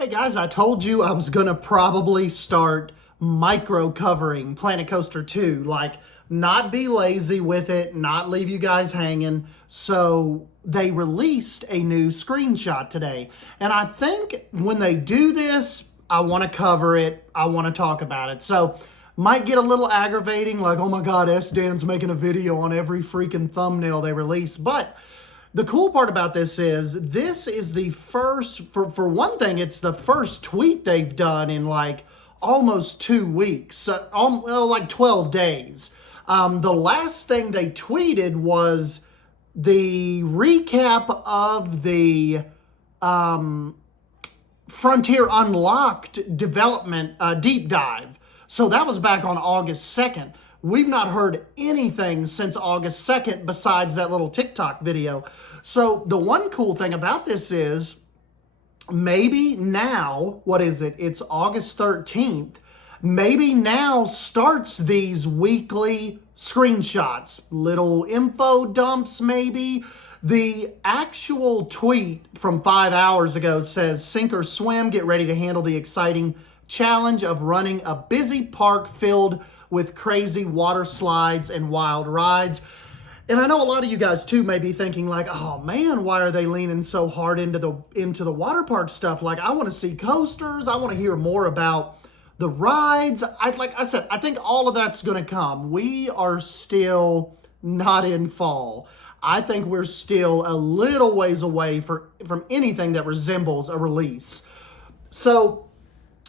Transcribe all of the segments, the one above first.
Hey guys, I told you I was gonna probably start micro covering Planet Coaster 2, like not be lazy with it, not leave you guys hanging. So they released a new screenshot today. And I think when they do this, I want to cover it. I want to talk about it. So might get a little aggravating, like, oh my God, S-Dan's making a video on every freaking thumbnail they release. But the cool part about this is the first, for one thing, it's the first tweet they've done in like almost 2 weeks, well, like 12 days. The last thing they tweeted was the recap of the Frontier Unlocked development deep dive. So that was back on August 2nd. We've not heard anything since August 2nd besides that little TikTok video. So the one cool thing about this is maybe now, what is it? It's August 13th. Maybe now starts these weekly screenshots, little info dumps maybe. The actual tweet from 5 hours ago says, sink or swim, get ready to handle the exciting challenge of running a busy park filled with crazy water slides and wild rides. And I know a lot of you guys too may be thinking like, oh man, why are they leaning so hard into the water park stuff? Like, I want to see coasters. I want to hear more about the rides. Like I said, I think all of that's going to come. We are still not in fall. I think we're still a little ways away from anything that resembles a release. So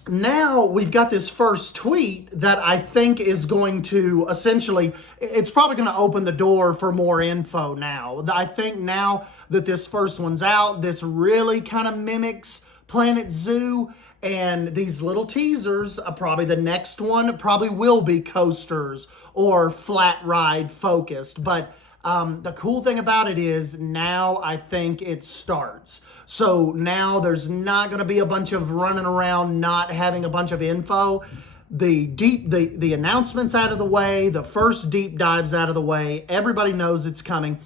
now we've got this first tweet that I think is going to essentially, it's probably going to open the door for more info now. I think now that this first one's out, this really kind of mimics Planet Zoo, and these little teasers, probably the next one probably will be coasters or flat ride focused. But the cool thing about it is now I think it starts. So now there's not going to be a bunch of running around not having a bunch of info. The announcements out of the way, the first deep dives out of the way, everybody knows it's coming.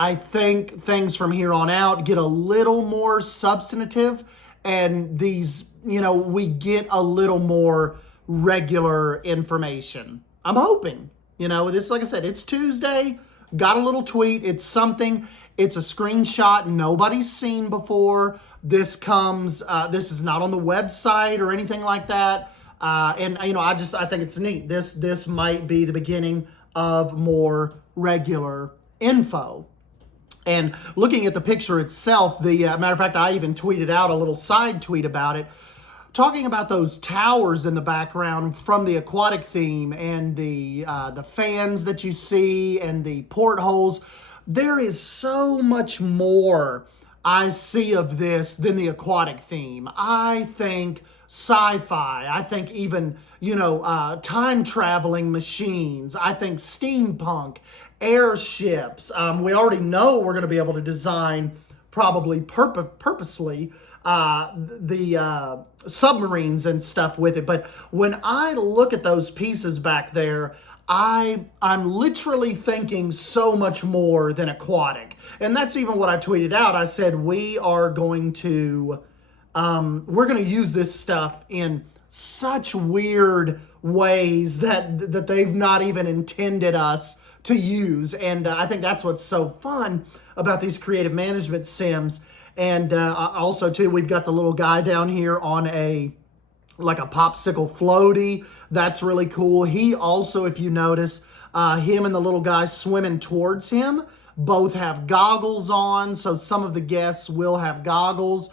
I think things from here on out get a little more substantive, and these, we get a little more regular information. I'm hoping, this, like I said, it's Tuesday. Got a little tweet. It's something. It's a screenshot nobody's seen before. This is not on the website or anything like that. And I think it's neat. This might be the beginning of more regular info. And looking at the picture itself, matter of fact, I even tweeted out a little side tweet about it, talking about those towers in the background from the aquatic theme and the fans that you see and the portholes. There is so much more I see of this than the aquatic theme. I think sci-fi. I think even, time traveling machines. I think steampunk, airships. We already know we're going to be able to design probably purposely the submarines and stuff with it. But when I look at those pieces back there, I'm literally thinking so much more than aquatic. And that's even what I tweeted out. I said, we're going to use this stuff in such weird ways that they've not even intended us to use. And I think that's what's so fun about these creative management sims. And also too, we've got the little guy down here on like a popsicle floaty. That's really cool. He also, if you notice, him and the little guy swimming towards him both have goggles on. So some of the guests will have goggles.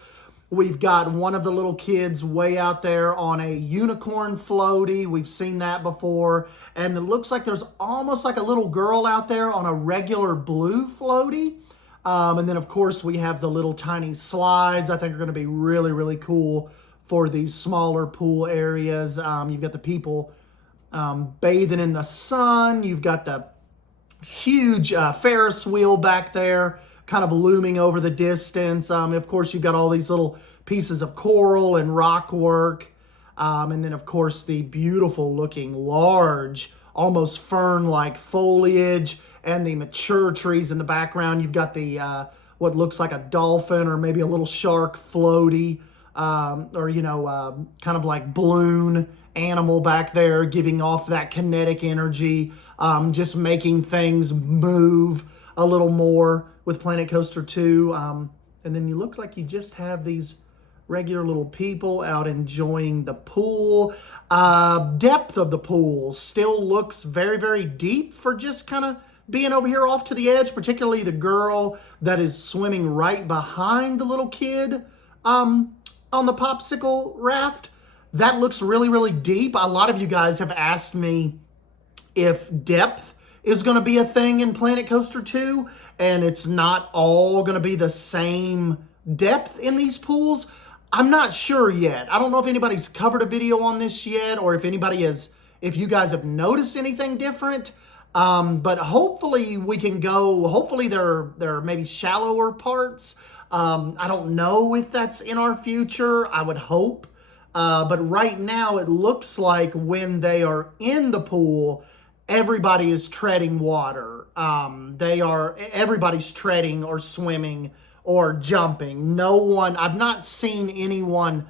We've got one of the little kids way out there on a unicorn floaty. We've seen that before. And it looks like there's almost like a little girl out there on a regular blue floaty. And then, of course, we have the little tiny slides. I think are going to be really, really cool for these smaller pool areas. You've got the people bathing in the sun. You've got the huge Ferris wheel back there kind of looming over the distance. Of course, you've got all these little pieces of coral and rock work. And then, of course, the beautiful looking large, almost fern-like foliage and the mature trees in the background. You've got the what looks like a dolphin or maybe a little shark floaty or kind of like balloon animal back there, giving off that kinetic energy, just making things move a little more with Planet Coaster 2. And then you look like you just have these regular little people out enjoying the pool. Depth of the pool still looks very, very deep for just kind of being over here off to the edge, particularly the girl that is swimming right behind the little kid on the popsicle raft. That looks really, really deep. A lot of you guys have asked me if depth is going to be a thing in Planet Coaster 2, and it's not all going to be the same depth in these pools. I'm not sure yet. I don't know if anybody's covered a video on this yet, or if you guys have noticed anything different. But hopefully we can go, hopefully there are maybe shallower parts. I don't know if that's in our future. I would hope. But right now it looks like when they are in the pool, everybody is treading water. Everybody's treading or swimming or jumping. I've not seen anyone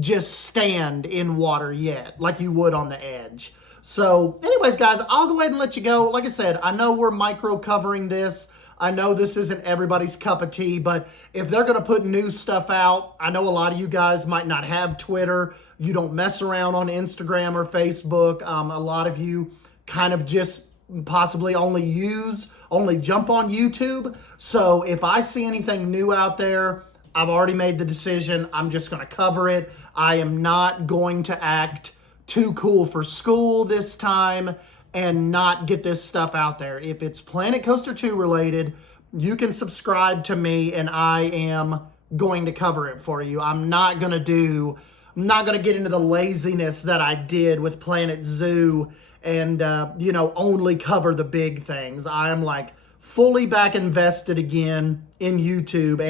just stand in water yet, like you would on the edge. So anyways, guys, I'll go ahead and let you go. Like I said, I know we're micro covering this. I know this isn't everybody's cup of tea, but if they're going to put new stuff out, I know a lot of you guys might not have Twitter. You don't mess around on Instagram or Facebook. A lot of you kind of just possibly only jump on YouTube. So if I see anything new out there, I've already made the decision. I'm just going to cover it. I am not going to act too cool for school this time and not get this stuff out there. If it's Planet Coaster 2 related, you can subscribe to me and I am going to cover it for you. I'm not going to get into the laziness that I did with Planet Zoo and, only cover the big things. I am like fully back invested again in YouTube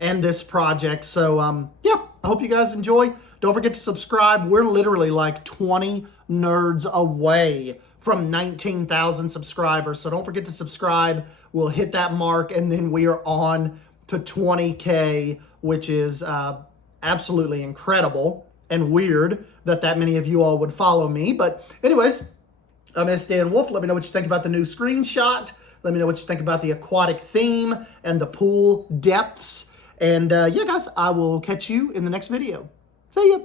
and this project. So, I hope you guys enjoy. Don't forget to subscribe. We're literally like 20 nerds away from 19,000 subscribers. So don't forget to subscribe. We'll hit that mark and then we are on to 20K, which is absolutely incredible and weird that many of you all would follow me. But anyways, I'm S. Dan Wolf. Let me know what you think about the new screenshot. Let me know what you think about the aquatic theme and the pool depths. And guys, I will catch you in the next video. See ya.